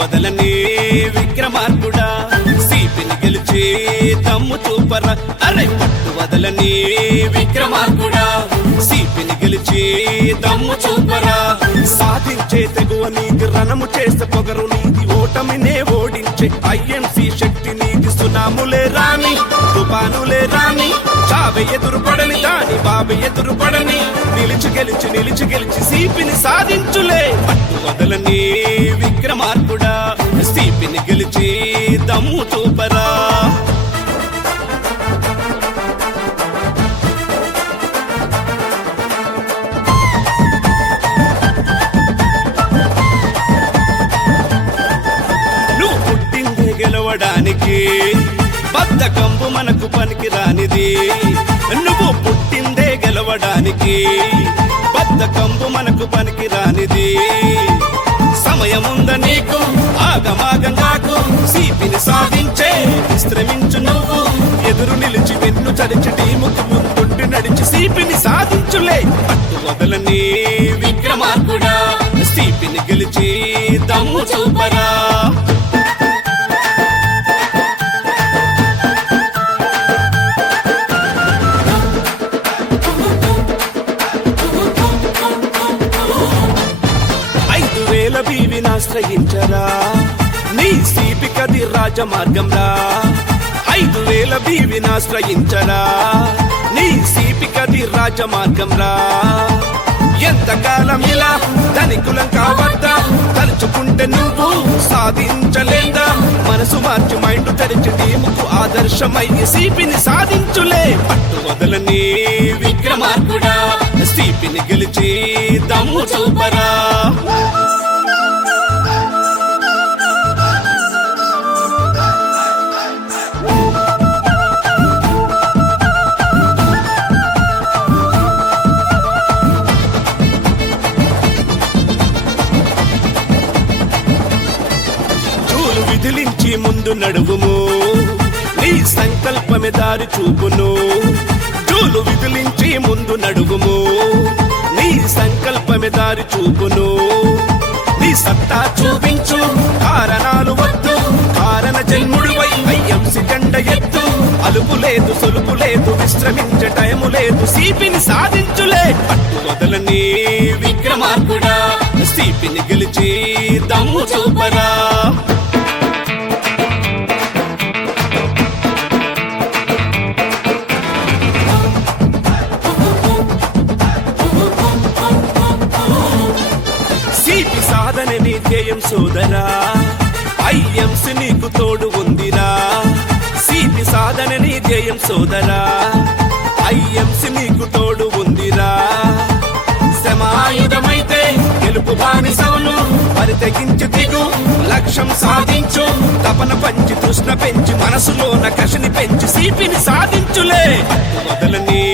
వదలని విక్రమార్కుడా సిపిని గెలిచి దమ్ము చూపరా అరే పట్టు వదలని విక్రమార్కుడా సిపిని గెలిచి దమ్ము చూపరా సాధించే తెగువ నీది రణము చేసే పొగరు నీది ఓటమినే ఓడించే ఐఎంసి శక్తి నీది సునాములే రాని తుపానులే రాని చావే ఎదురుపడని దాని బాబే ఎదురుపడని నిలిచి గెలిచి సిపిని సాధించులే పట్టు వదలని విక్రమార్కుడా సిపిని గెలిచి దమ్ము చూపరా నువ్వు పుట్టిందే గెలవడానికి బద్ధకంబు మనకు పనికి రానిది నువ్వు పుట్టిందే గెలవడానికి బద్ధకంబు మనకు పనికి రానిది సమయముంద నీకు ఆగమాగంగాకు సిపిని సాధించే విశ్రమించు నువ్వు ఎదురు నిలిచి వెన్ను చరిచి టీముకు ముందుండి నడిచి సిపిని సాధించులే పట్టు వదలని విక్రమార్కుడా సిపిని గెలిచి దమ్ము చూపరా ఆశ్రయించరా నీ సిపికది రాజమార్గంరా 5000 బీవినాశ్రయించరా నీ సిపికది రాజమార్గంరా ఎంతకాలం ఇలా ధనికులం కావద్దా తలుచుకుంటే నువ్వు సాధించలేదా మనసు మార్చి మైండ్ తెరిచి టీముకు ఆదర్శమయ్యి సిపిని సాధించులే పట్టు వదలని విక్రమార్కుడా సిపిని గెలిచి దమ్ము చూపరా విధిలించి ముందు నడువుము నీ సంకల్పమే దారి చూపును జూలు విధిలించి ముందు నడువుము నీ సంకల్పమే దారి చూపును నీ సత్తా చూపించు కారణాలు వద్దు కారణ జన్ముడివై ఐఎంసి జెండ ఎత్తు అలుపు లేదు సొలుపు లేదు విశ్రమించే టైము లేదు సిపిని సాధించులే పట్టు వదలని విక్రమార్కుడా సిపిని గెలిచి దమ్ము చూపరా సాధన నీ ధ్యేయం సోదరా ఐఎంసి నీకు తోడు ఉందిరా సిపి సాధన నీ ధ్యేయం సోదరా ఐఎంసి నీకు తోడు ఉందిరా సమాయుధమైతే గెలుపు బానిసవును మరి తెగించి దిగు లక్ష్యం సాధించు తపన పంచి తృష్ణ పెంచి మనసులోన కషని పెంచి సిపిని సాధించులే వదలని